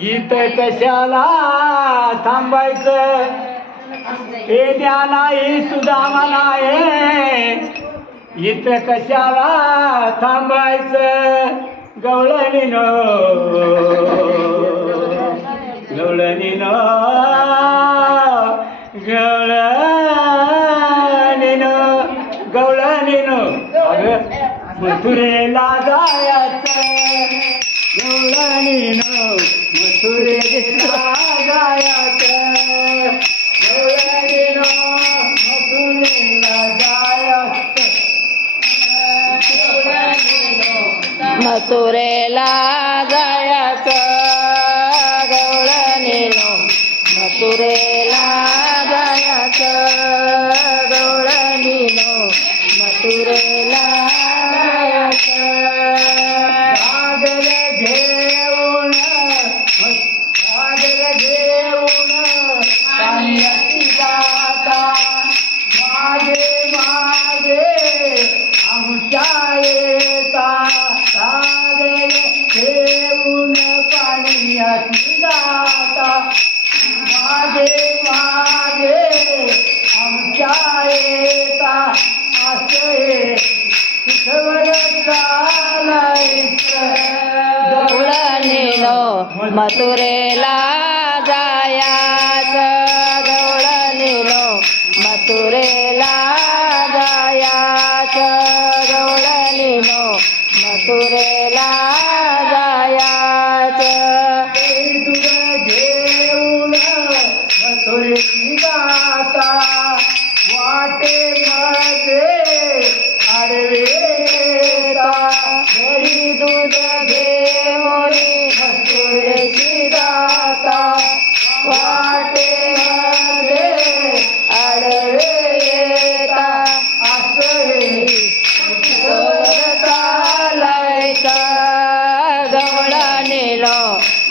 इथं कशाला थांबायचं, हे द्या नाही सुदामा नाही, इथं कशाला थांबायचं. गवळणीनो गवळणीनो गवळणीनो गवळणीनो अगं मथुरेला जायचं. गवळणीनो मथुरेला जायचं. गवळणीनो मथुरेला जायचं. मथुरेला जायचं. गवळणीनो मथुरेला जायचं. गवळणीनो मथुरेला जायचं. घागर घेऊन पाण्याची जाता मागे मागे आमच्या येता. घागर घेऊन पाण्याची जाता मागे मागे आमच्या येता. असे कुठवर चालायचं. गवळणीनो मथुरेला जायचं. गवळणीनो मथुरेला जायचं. गवळणीनो मथुरेला जायचं. दूर घेऊन मथुरेची जाता वाटेमध्ये आडवे येता. घरी दूध घेऊन मथुरेची जाता वाटेमध्ये आडवे येता. चालायचं. गवळणीनो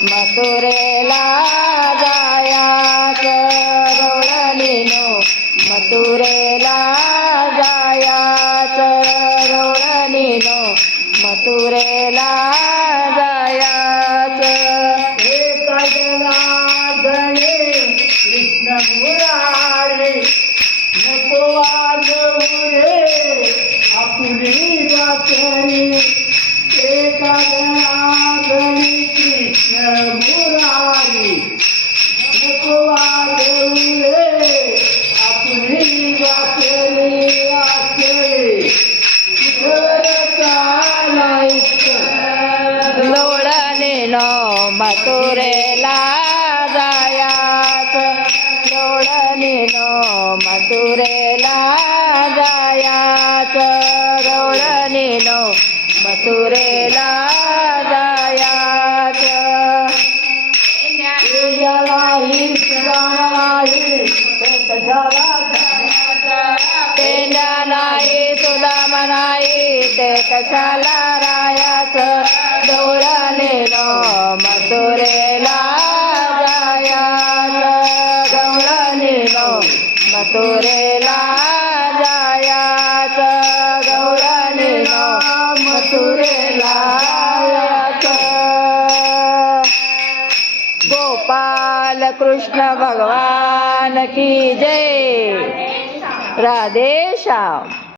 मथुरेला जायचं. गवळणीनो मथुरेला जायचं. गवळणीनो मथुरेला जायचं. एका जनार्दने कृष्ण मुरारी नको वाजवूये आपली वाकरी. एका जनार्दने कृष्ण मुरारी नको वाजवूये आपली वाकरी. गवळणीनो मथुरेला जायचं. गवळणीनो मथुरेला जायचं. गवळणीनो मथुरेला जायचं. पेंड्या नाही सुदामा नाही, ते कशाला रायाचं. गवळणीनो मथुरेला जायचं. गवळणीनो मथुरेला जायचं. गवळणीनो मथुरेला जायचं. गोपाल कृष्ण भगवान की जय. राधे श्याम.